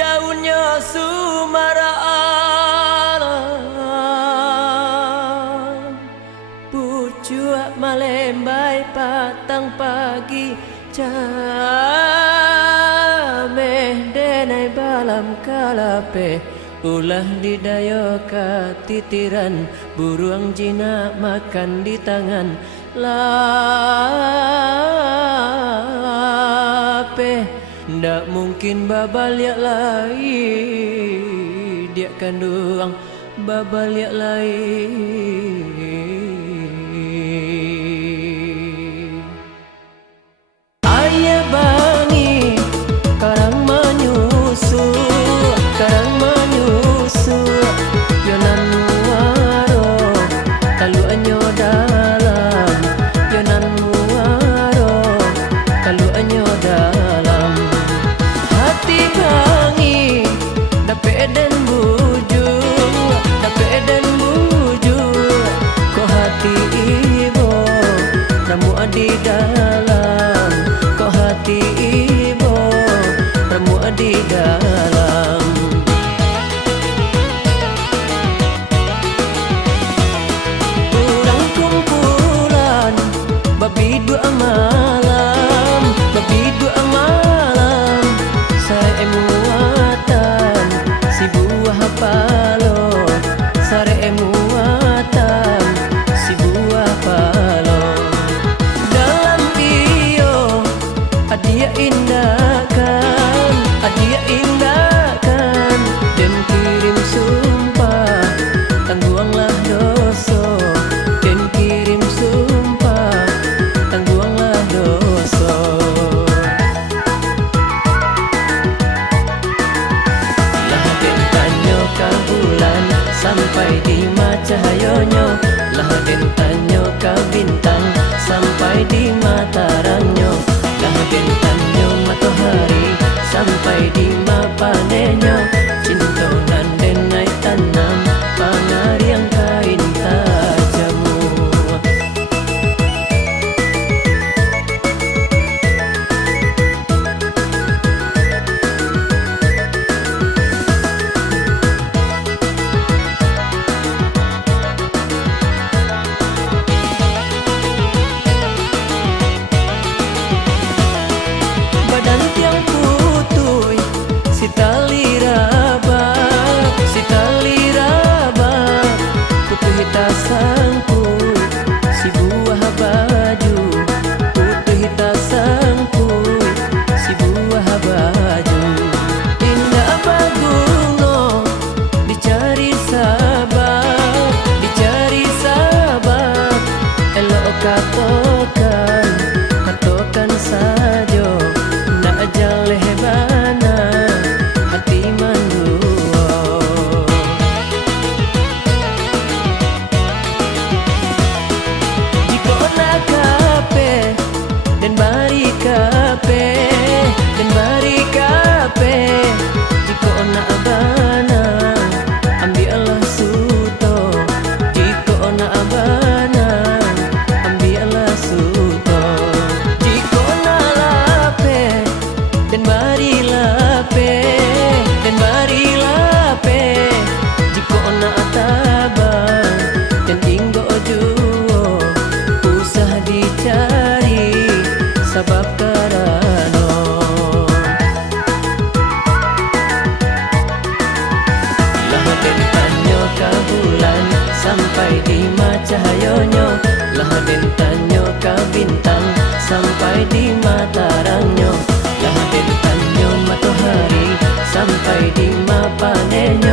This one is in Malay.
daunnya sumaraan, pucuk malembai patang pagi, cameh denai balam kalape, ulah didayoka titiran, buruang jinak makan di tangan lape. Ndak mungkin babal yak lain, dia kanduang babal yak lain. Ayah bangi karang menyusul, karang menyusul, yonan muaro kalu anyo dalam, yonan muaro kalu anyo dalam. Hati bangi dapet dan bujur, dapet dan bujur, ko hati ibu ramu adi dalam, ko hati ibu ramu adi dalam. Kurang kumpulan babi dua malam, babi dua malam, sare muatan si buah palo, sare muatan si buah palo. Dalam bio adia indahkan, adia indahkan, dan kirim sumpah tangguanglah dosa, dan kirim sumpah tangguanglah dosa. Lah den tanyo ka bulan sampai di cahayonyo, lah den tanyo ka bintang sampai di matarangnya, lah den tanyo matahari sampai di panenyo. Cinta nan den naik tanam pangariang kain tajamu. Badan tiang putui si tali rabak, si tali rabak, putih hitasangku si buah baju, putih hitasangku si buah baju. Indah baguno dicari sabab, dicari sabab, elok katokan, katokan saja. Jaleh bana hati manduo. Jika nak kape dan bari kape, dan bari kape, jika nak bana ambillah suto, jika nak bana ambillah suto, jika nak lape dan marilah pe, dan marilah pe, jika nak tabang dan tinggal juo, usah dicari sebab karano. Lah den tanyo ka bulan sampai di cahayonyo, lah den tanyo ka bintang sampai di matarangnya, lah den tanyo matahari sampai di panenyo.